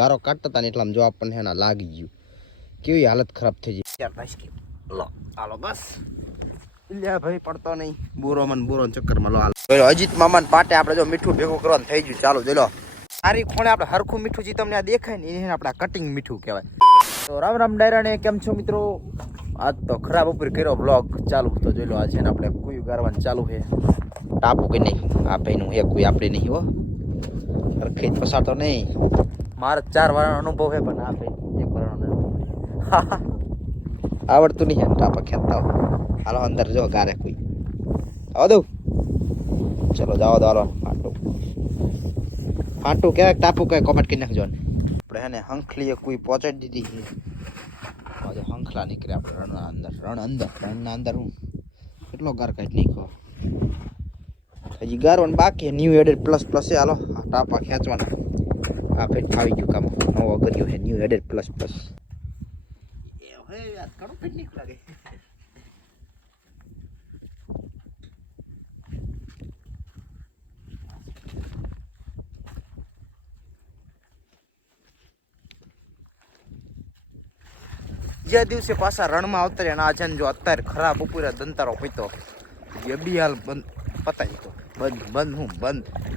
ગારો કાઢતા હતા ને એટલામાં જો આપણને એના લાગી ગયું. કેવી હાલત ખરાબ થઈ ગઈ. લો હાલો બસ લ્યા ભાઈ પડતો નહીં. બુરો ચક્કરમાં લો હાલો. અજીત મામાને પાટે આપણે જો મીઠું ભેગું કરવાનું થઈ ગયું. ચાલો જોઈ લો. સારી ખૂણે આપણે હરખું મીઠું જે તમને આ દેખાય ને એને આપણે કટિંગ મીઠું કહેવાય. તો રામ રામ ડાયરાને કેમ છો મિત્રો? આજ તો ખરાબ ઉપર કર્યો બ્લોગ ચાલુ. તો જોઈ લો આજે આપણે કુયું ગારવાનું ચાલુ છે. ટાપુ કઈ નહીં આ ભાઈનું એક કોઈ આપણે નહીં હો હરખી પસારતો નહીં. મારે 4 વારનો અનુભવ છે પણ આ ભાઈ 1 વારનો આવડતું નહીં. ટાપા ખેંચતા હાલો અંદર જો ગારે કોઈ આવો દઉં. ચલો જાઓ દો હાલો. ફાટું કહેવાય ટાપુ કહેવાય કોમેન્ટ કરી નાખજો ને. આપણે હે ને હંખલીએ કોઈ પહોંચાડી દીધી છે. હંખલા નીકળ્યા આપણે રણના અંદર હું કેટલો ગાર કાઢી નાખ્યો. હજી ગારવાનું બાકી ન્યૂ એડેડ પ્લસ છે. હાલો ટાપા ખેંચવાના. આ ફેટ ફાવી ગયું કામ. નવો કર્યો છે ન્યૂ એડેડ પ્લસ ઘણું ફિટ નીકળ લાગે. જે દિવસે પાછા રણમાં આવતા અને આજે જો અત્યારે ખરાબ બપોરે દંતારો પીતો બી હાલ બંધ પતાવી દીધો.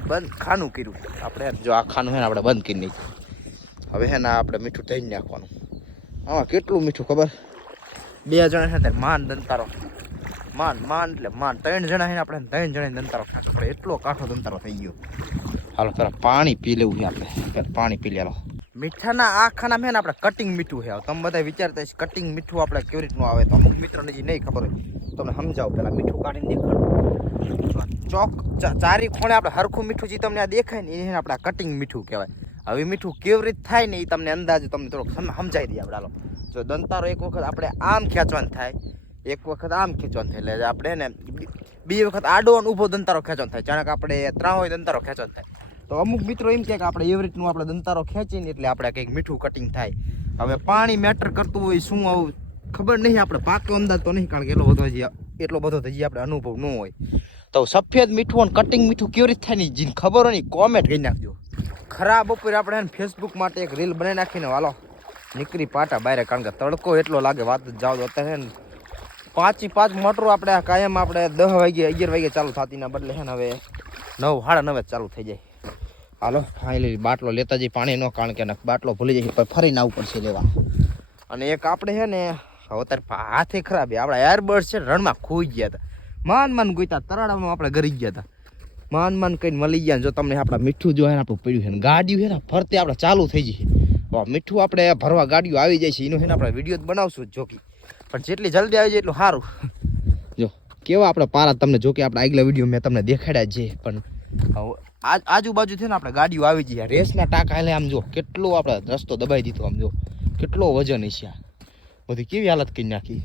બંધ ખાનું કર્યું આપણે. જો આ ખાનું છે ને આપણે બંધ કરી નાખ્યું. હવે છે ને આપણે મીઠું થઈ નાખવાનું. આમાં કેટલું મીઠું ખબર? 2 જણા છે ત્યારે માન દંતારો માન એટલે 3 જણા છે આપણે 3 જણા દંતારો ખાતો પડે એટલો કાઠો દંતારો થઈ ગયો. હાલો પેલા પાણી પી લેવું છે આપણે. પાણી પી લેલો. મીઠાના આ ખાના છે ને આપણે કટિંગ મીઠું છે. તમે બધા વિચારતા હશે કટિંગ મીઠું આપણે કેવી રીતનું આવે તો અમુક મિત્રોને જે નહીં ખબર હોય તમને સમજાવો. પેલા મીઠું કાઢીને દેખાડો. ચારી ખૂણે આપણે હરખું મીઠું જે તમને આ દેખાય ને એને આપણે કટિંગ મીઠું કહેવાય. હવે મીઠું કેવી રીતે થાય ને એ તમને અંદાજે તમને થોડોક સમજાવી દઈએ આપણે. હાલો જો દંતારો એક વખત આપણે આમ ખેંચવાનું થાય, એક વખત આમ ખેંચવાનું થાય, એટલે આપણે ને 2 વખત આડો અને ઊભો દંતારો ખેંચવાનો થાય. જાણે કે આપણે 3 હોય દંતારો ખેંચવાનો થાય. તો અમુક મિત્રો એમ કહે કે આપણે એવી રીતનું આપણે દંતારો ખેંચીને એટલે આપણે કંઈક મીઠું કટિંગ થાય. હવે પાણી મેટર કરતું હોય શું આવું ખબર નહીં. આપણે પાકો અંદાજ તો નહીં કારણ કે એટલો બધો હજી આપણે અનુભવ ન હોય. તો સફેદ મીઠું અને કટિંગ મીઠું કેવી રીતે થાય ને જેને ખબર હોય ને કોમેન્ટ કરી નાખજો. ખરાબ બપોરે આપણે ફેસબુક માટે એક રીલ બનાવી નાખીને હાલો નીકળી પાટા બહાર. કારણ કે તડકો એટલો લાગે વાત જ જાવ. અત્યારે ને 5 મોટરું આપણે કાયમ આપણે 10 વાગે 11 વાગે ચાલુ થતી ના બદલે છે ને હવે 9 સાડા 9 ચાલુ થઈ જાય. હાલો ફાઇનલી બાટલો લેતા જઈએ પાણી નો કારણ કે બાટલો ભૂલી જાય ફરીને આવવું પડશે લેવા. અને એક આપણે છે ને અત્યારે હાથે ખરાબ આપણા એરબર્ડ છે રણમાં ખોઈ ગયા હતા. માન ગોઈતા તરાડામાં આપણે ગરી ગયા હતા. માન કઈ મળી ગયા. જો તમને આપણા મીઠું જો આપણું પડ્યું છે ને ગાડીઓ છે ને ફરતે આપણે ચાલુ થઈ જશે. મીઠું આપણે ભરવા ગાડીઓ આવી જાય છે એનો છે ને આપણે વિડીયો બનાવશું જોકી. પણ જેટલી જલ્દી આવી જાય એટલું સારું. જો કેવા આપણે પારા તમને જોકે આપણે આગલા વિડીયો મેં તમને દેખાડ્યા છે. પણ આજુબાજુ છે ને આપણે ગાડીઓ આવી જઈએ. રેસના ટાંકા એટલે આમ જો કેટલો આપણે રસ્તો દબાઈ દીધો. આમ જો કેટલો વજન હશે. આ બધી કેવી હાલત કરી નાખી.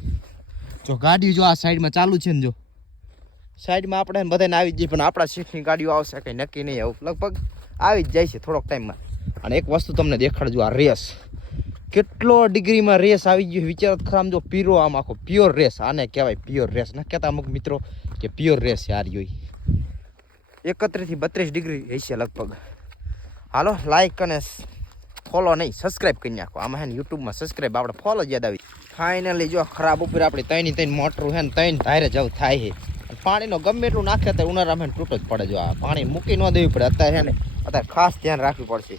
જો ગાડીઓ જો આ સાઈડમાં ચાલુ છે ને જો સાઈડમાં આપણે બધાને આવી જ જઈએ. પણ આપણા સીટની ગાડીઓ આવશે કંઈ નક્કી નહીં. આવું લગભગ આવી જ જાય છે થોડોક ટાઈમમાં. અને એક વસ્તુ તમને દેખાડજો આ રેસ કેટલો ડિગ્રીમાં રેસ આવી ગયો વિચારો ખરા. જો પીરો આમ આખો પ્યોર રેસ આને કહેવાય. પ્યોર રેસ ના કહેતા અમુક મિત્રો કે પ્યોર રેસ યાર જોઈ 31 થી 32 ડિગ્રી હશે લગભગ. હાલો લાઈક અને ફોલો નહીં સબસ્ક્રાઈબ કરી નાખો. આમાં હે ને યુટ્યુબમાં સબસ્ક્રાઈબ આપણે ફોલો જ યાદ આવી. ફાઇનલી જો ખરાબ ઉપર આપણે 3 મોટરું છે ને 3 ધારે જવું થાય છે. પાણીનો ગમે એટલું નાખે તો ઉનાળામાં તૂટ જ પડે. જો આ પાણી મૂકી ન દેવી પડે. અત્યારે છે ને અત્યારે ખાસ ધ્યાન રાખવું પડશે.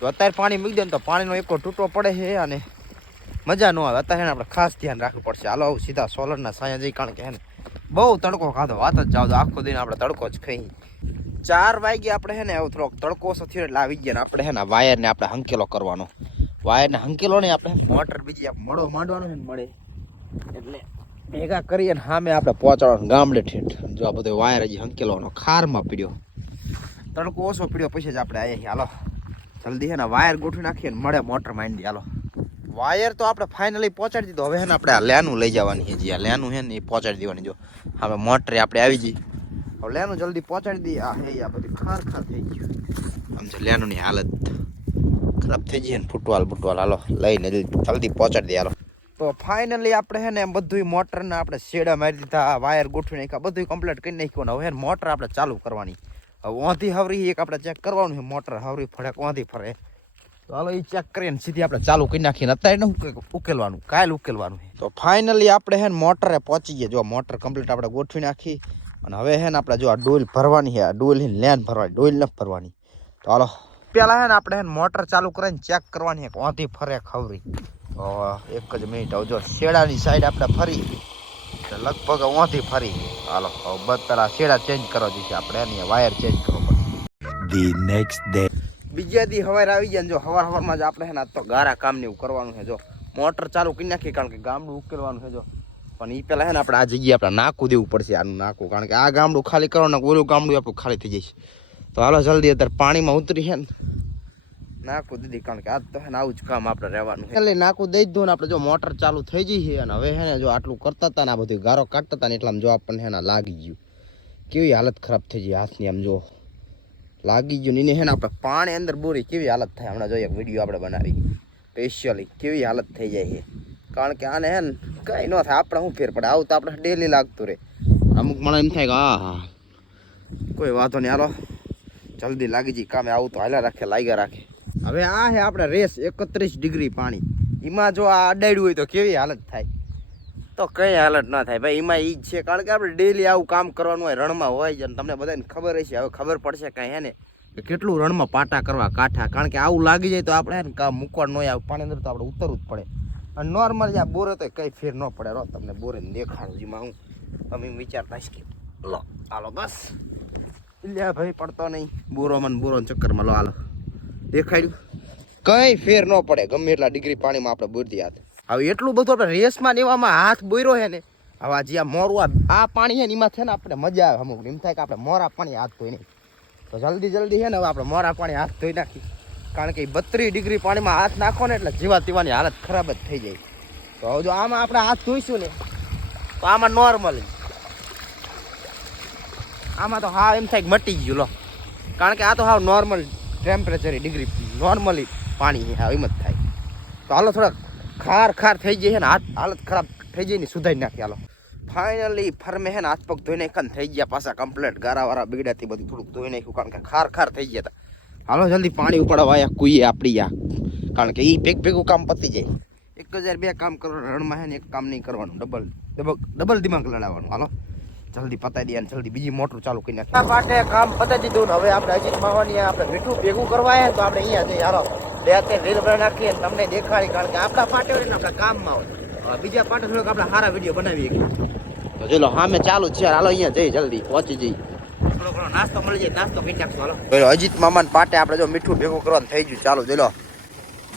જો અત્યારે પાણી મૂકી દે ને તો પાણીનો એકો તૂટો પડે છે અને મજા ન આવે. અત્યારે આપણે ખાસ ધ્યાન રાખવું પડશે. હાલો સીધા સોલરના સાયા જઈ કારણ કે હે ને બહુ તડકો ખાધો વાત જ જાવ. આખો દિન આપણે તડકો જ ખાઈ. 4 વાગે આપણે છે ને હવે થોડોક તડકો ઓછો થયો એટલે આવી ગયા ને આપણે છે ને વાયરને આપણે હંકેલો કરવાનો. વાયરને હંકેલો નહીં આપણે મોટર બીજી મળો માંડવાનો છે ને મળે એટલે ભેગા કરીએ ને સામે આપણે પહોંચાડવાનું ગામડે ઠેઠ. જો આ બધો વાયર હજી હંકેલવાનો ખારમાં પીડ્યો. તડકો ઓછો પીડ્યો પછી જ આપણે આવ્યા. હાલો જલ્દી છે ને વાયર ગોઠવી નાખીએ ને મળે મોટર માંડી. હાલો વાયર તો આપણે ફાઇનલી પહોંચાડી દીધો. હવે છે ને આપણે આ લેનું લઈ જવાની છે. જે આ લેનું છે ને એ પહોંચાડી દેવાની. જો હવે મોટરે આપણે આવી જઈએ. હવે લેનું જલ્દી પહોંચાડી દઈએ. આ હે આ બધી ખાર થઈ ગયું. આમ છે લેનુંની હાલત ખરાબ થઈ ગઈ ને ફૂટવાલ. હાલો લઈને જલ્દી પહોંચાડી દઈએ. હાલો તો ફાઇનલી આપણે છે ને બધું મોટરને આપણે શેડા મારી દીધા. વાયર ગોઠવી નાખ્યા બધું કમ્પ્લીટ કરી નાખ્યું. હવે મોટર આપણે ચાલુ કરવાની. હવે ઓંધી હવરી એક આપણે ચેક કરવાનું છે. મોટર હવરી ફરે ઓંધી ફરે તો હાલો એ ચેક કરીને સીધી આપણે ચાલુ કરી નાખીને અત્યારે ઉકેલવાનું કાલ ઉકેલવાનું. તો ફાઇનલી આપણે હે ને મોટરે પહોંચી ગયા. જો મોટર કમ્પ્લીટ આપણે ગોઠવી નાખી અને હવે હે ને આપણે જો આ ડોલ ભરવાની છે. આ ડોલ લેન ભરવાની, ડોલ ન ભરવાની. તો હાલો પેલા હે ને આપણે હે ને મોટર ચાલુ કરીને ચેક કરવાની છે ઓથી ફરે ખવરી. તો એક જ મિનિટ જો શેડાની સાઈડ આપણે ફરી લગભગ ઓથી ફરી. હાલો બસ પેલા શેડા ચેન્જ કરવા જઈશે આપણે એની વાયર ચેન્જ કરવો પડે. ધી નેક્સ્ટ ડે બીજા દી હવાર આવી જાય ને જો હવારમાં જ આપણે હે ને તો ગારા કામ ને એવું કરવાનું છે. જો મોટર ચાલુ કરી નાખી કારણ કે ગામડું ઉકેલવાનું છે. જો પણ એ પેલા હે ને આપણે આ જગ્યાએ આપણે નાકું દેવું પડશે. આનું નાકું કારણ કે આ ગામડું ખાલી કરવાનું, ઓલું ગામડું આપણું ખાલી થઈ જશે. તો હાલો જલ્દી અત્યારે પાણીમાં ઉતરી છે ને નાકું દીધી કારણ કે આજ તો હે ને આવું જ કામ આપણે રહેવાનું છે. એટલે નાકું દઈ જ દઉં ને આપણે જો મોટર ચાલુ થઈ જઈ છે. અને હવે હે ને જો આટલું કરતા હતા ને આ બધું ગારો કાઢતા હતા ને એટલામાં જો આપણને હે ને લાગી ગયું. કેવી હાલત ખરાબ થઈ ગઈ હાથની. આમ જો લાગી ગયું ને હે ને આપણે પાણી અંદર બોરી કેવી હાલત થાય. હમણાં જોઈએ વિડીયો આપણે બનાવી સ્પેશિયલી કેવી હાલત થઈ જાય છે. કારણ કે આને હે ને કંઈ ન થાય આપણે શું ફેર પડે. આવું તો આપણે ડેલી લાગતું રહે. અમુક મને એમ થાય કે હા કોઈ વાંધો નહીં હાલો જલ્દી લાગી જઈ કામે. આવું તો હાલ્યા રાખે લાગ્યા રાખે. હવે આ હે આપણે રેસ 31 ડિગ્રી પાણી. એમાં જો આ અડાડ્યું હોય તો કેવી હાલત થાય. તો કઈ હાલત ના થાય ભાઈ. એમાં ઈ જ છે કારણ કે આપણે ડેલી આવું કામ કરવાનું હોય, રણમાં હોય છે. અને તમને બધાને ખબર હશે. હવે ખબર પડશે કાંઈ હે ને કે કેટલું રણમાં પાટા કરવા કાંઠા. કારણ કે આવું લાગી જાય તો આપણે હે ને કામ મૂકવાનું ન હોય. પાણી અંદર તો આપણે ઉતરવું જ પડે. અને નોર્મલ જ્યાં બોરે તો કંઈ ફેર ન પડે. રો તમને બોરે દેખાડું જેમાં હું તમે વિચારતા કે લો હાલો બસ લ્યા ભાઈ પડતો નહીં બોરોમાં બોરો ચક્કરમાં. લો હાલો દેખાડ્યું કંઈ ફેર ન પડે. ગમે એટલા ડિગ્રી પાણીમાં આપણે બોરતી હાથ. હવે એટલું બધું આપણે રેસમાં ને એવામાં હાથ બોર્યો છે ને. હવે જ્યાં મોરું આ પાણી છે ને એમાં છે ને આપણે મજા આવે. અમુક એમ થાય કે આપણે મોરા પાણી હાથ ધોઈ નહીં. તો જલ્દી છે ને હવે આપણે મોરા પાણી હાથ ધોઈ નાખી. કારણ કે 32 ડિગ્રી પાણીમાં હાથ નાખો ને એટલે જીવા તીવાની હાલત ખરાબ જ થઈ જાય. તો હવે જો આમાં આપણે હાથ ધોઈશું ને તો આમાં નોર્મલ આમાં તો હા એમ થાય કે મટી ગયું. લો કારણ કે આ તો હાવ નોર્મલ ટેમ્પરેચર ડિગ્રી નોર્મલી પાણી હા એમ જ થાય. તો હાલો થોડાક ખાર થઈ જાય ને હાલત ખરાબ થઈ જાય ને સુધારી નાખી. હાલો ફાઇનલી ફરમે હે ને હાથ પગ ધોઈ નાખ્યા થઈ ગયા પાછા કમ્પ્લીટ. ગારાવાળા બીગડાથી બધું થોડુંક ધોઈ નાખ્યું કારણ કે ખાર થઈ ગયા હતા. હાલો જલ્દી પાણી ઉપાડવા આવ્યા કુઈએ આપણી આ કારણ કે એ ભેગું કામ પતી જાય. 1002 કામ કરવાનું રણમાં હે ને એક કામ નહીં કરવાનું. ડબલ દિમાગ લડાવવાનું. હાલો જલ્દી પતાવી દઈએ અને જલ્દી બીજી મોટર ચાલુ કરી નાખીએ. માટે કામ પતાવી દીધું ને હવે આપણે અજીત માવાની આપણે મીઠું ભેગું કરવા આવ્યા તો આપણે અહીંયા જઈએ. હાલો બે રીલ બનાવી નાખીએ તમને દેખાડી કારણ કે આપણા પાટે હોય ને આપણા કામમાં હોય. બીજા પાટે થોડોક આપણે સારા વિડીયો બનાવીએ. તો ચલો સામે ચાલુ છે. હાલો અહીંયા જઈએ જલ્દી પહોંચી જઈએ. થોડો ઘણો નાસ્તો મળી જાય નાસ્તો કરી નાખશું. હાલો અજીત મામાને પાટે આપણે જો મીઠું ભેગું કરવાનું થઈ ગયું. ચાલો ચલો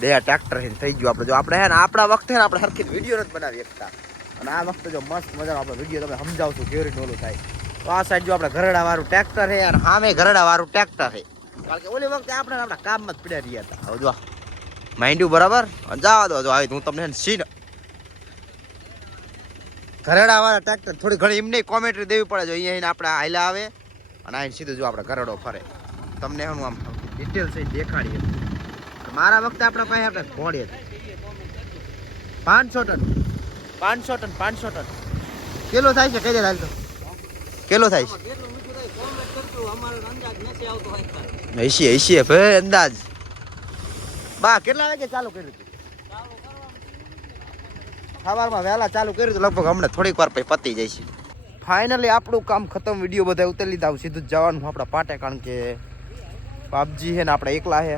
2 ટ્રેક્ટર થઈ ગયું. આપણે જો આપણે હે ને આપણા વખતે આપણે હરખી વિડીયો નથી બનાવી શકતા. અને આ વખતે જો મસ્ત મજાનો આપણે વિડીયો તમે સમજાવશું કેવી રીતે ઓલું થાય. તો આ સાઈડ જો આપણે ઘરડા વાળું ટ્રેક્ટર છે અને સામે ઘરડા વાળું ટ્રેક્ટર છે. કારણ કે ઓલી વખતે આપણે આપણા કામમાં જ પીડ્યા રહ્યા હતા. હવે જો માઇન્ડ્યું બરાબર જવા દો. જો આવી હું તમને સીન ઘરડા વાળા ટ્રેક્ટર થોડી ઘણી એમને કોમેન્ટ્રી દેવી પડે. જો અહીંયા આપણે હાઈલા આવે અને આઈને સીધું જો આપણે ઘરડો ફરે. તમને હું આમ ડિટેલ સહિત દેખાડીએ. મારા વખતે આપણા પાસે આપણે ઘોડી હતી 500 ટન કેલો થાય છે. કઈ દે હાલ તો કેલો થાય છે 80 ભાઈ અંદાજ. બા કેટલા વાગે ચાલુ કર્યું હતું? સવારમાં વહેલા ચાલુ કર્યું હતું. લગભગ હમણાં થોડીક વાર પછી પતી જાય છે. ફાઇનલી આપણું કામ ખતમ. વિડીયો બધા ઉતારી લીધા. સીધું જ જવાનું આપણા પાટે કારણ કે બાપજી છે ને આપણે એકલા છે.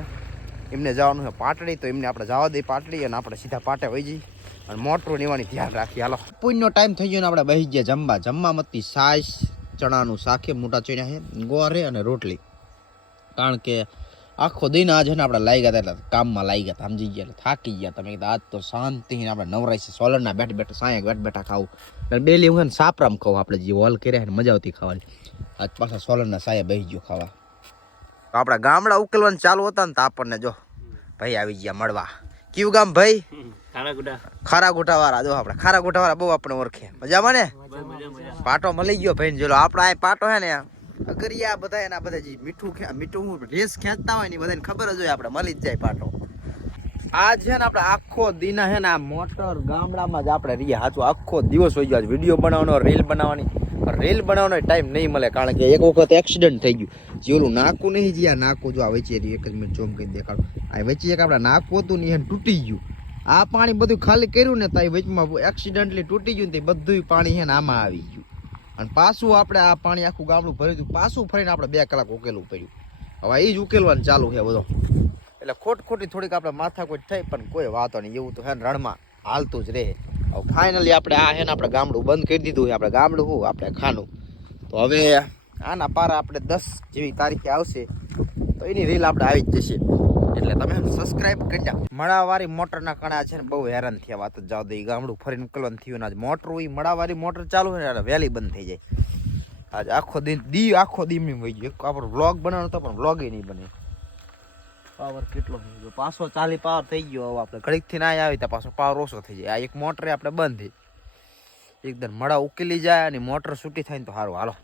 એમને જવાનું છે પાટડી તો એમને આપણે જવા દઈએ પાટડી અને આપણે સીધા પાટે વહી જઈએ અને મોટરું લેવાની ધ્યાન રાખીએ. હાલો પૂનનો ટાઈમ થઈ ગયો ને આપણે બેસી ગયા જમવા મતી સાસ ચણાનું શાકે મોટા ચણા છે ગોરે અને રોટલી. કારણ કે આખો દિન આજ છે ને આપણે લાગી ગયા એટલે કામમાં લાગી ગયા સમજી ગયા એટલે થાકી ગયા. તમે કીધું આજ તો શાંતિથી આપણે નવરાય છે. સોલરના બેઠા સાયા બેઠા ખાવું એટલે ડેલી હું ને સાપરામ ખાવું. આપણે જે હોલ કર્યા ને મજા આવતી ખાવાની. આજ પાછા સોલરના સાયા બેસી ગયો ખાવા. તો આપણા ગામડા ઉકેલવાનું ચાલુ હતા ને તો આપણને જો ભાઈ આવી ગયા મળવા. કયું ગામ ભાઈ? ખારાગોટા વાળા. જો આપણે ખારાગોટા વાળા બહુ આપણે ઓળખે. મજામાં ને? પાટો મળી ગયો ભાઈ. જો આપડા આ પાટો હે ને અગરિયા બધા એના બધા જે મીઠું રેસ ખેંચતા હોય ને બધાને ખબર જ હોય આપણે મળી જ જાય પાટો. આજ છે ને આપણે આખો દિન હે ને આ મોટર ગામડામાં જ આપણે રહીએ. સાચું આખો દિવસ હોય ગયો. વિડીયો બનાવવાનો રીલ બનાવવાનો ટાઈમ નહીં મળે કારણ કે એક વખત એક્સિડન્ટ થઈ ગયું. જે ઓલું નાકું નહીં જ્યાં નાકું જો આવે છે એક જ મિનિટ જોમ કરી દેખાડો. આ વચ્ચે એક આપણે નાખવું હતું ને એને તૂટી ગયું. આ પાણી બધું ખાલી કર્યું ને તો વચમાં એક્સિડન્ટલી તૂટી ગયું ને તે બધું પાણી છે ને આમાં આવી ગયું. અને પાછું આપણે આ પાણી આખું ગામડું ભર્યું હતું, પાછું ફરીને આપણે 2 કલાક ઉકેલવું પડ્યું. હવે એ જ ઉકેલવાનું ચાલુ છે બધો. એટલે ખોટી થોડીક આપણે માથાકૂટ થઈ, પણ કોઈ વાતો નહીં, એવું તો હે ને રણમાં હાલતું જ રહે. હવે ફાઇનલી આપણે આ હે ને આપણે ગામડું બંધ કરી દીધું છે. આપણે ગામડું શું આપણે ખાનું. તો હવે આના પારા આપણે 10 જેવી તારીખે આવશે તો એની રીલ આપણે આવી જ જશે. એટલે તમે સબસ્ક્રાઇબ કરી જાઓ. મળાવાળી મોટરના કણા છે ને બહુ હેરાન થયા. વાત જ જાવ દે, ગામડું ફરીને નીકળવાનું થયું ને આજ મોટર હોય, મળાવાળી મોટર ચાલુ હોય ને વહેલી બંધ થઈ જાય. આજ આખો દી એમની વહી ગયો. આપણો વ્લોગ બનાવવાનો હતો પણ વ્લોગ નહીં બને. પાવર કેટલો થઈ ગયો, 540 પાવર થઈ ગયો. હવે આપણે ઘડીકથી ના આવી તો પાછો પાવર ઓછો થઈ જાય. આ એક મોટરે આપણે બંધ થઈ એકદમ મળા ઉકેલી જાય અને મોટર છૂટી થાય ને તો સારું. હાલો.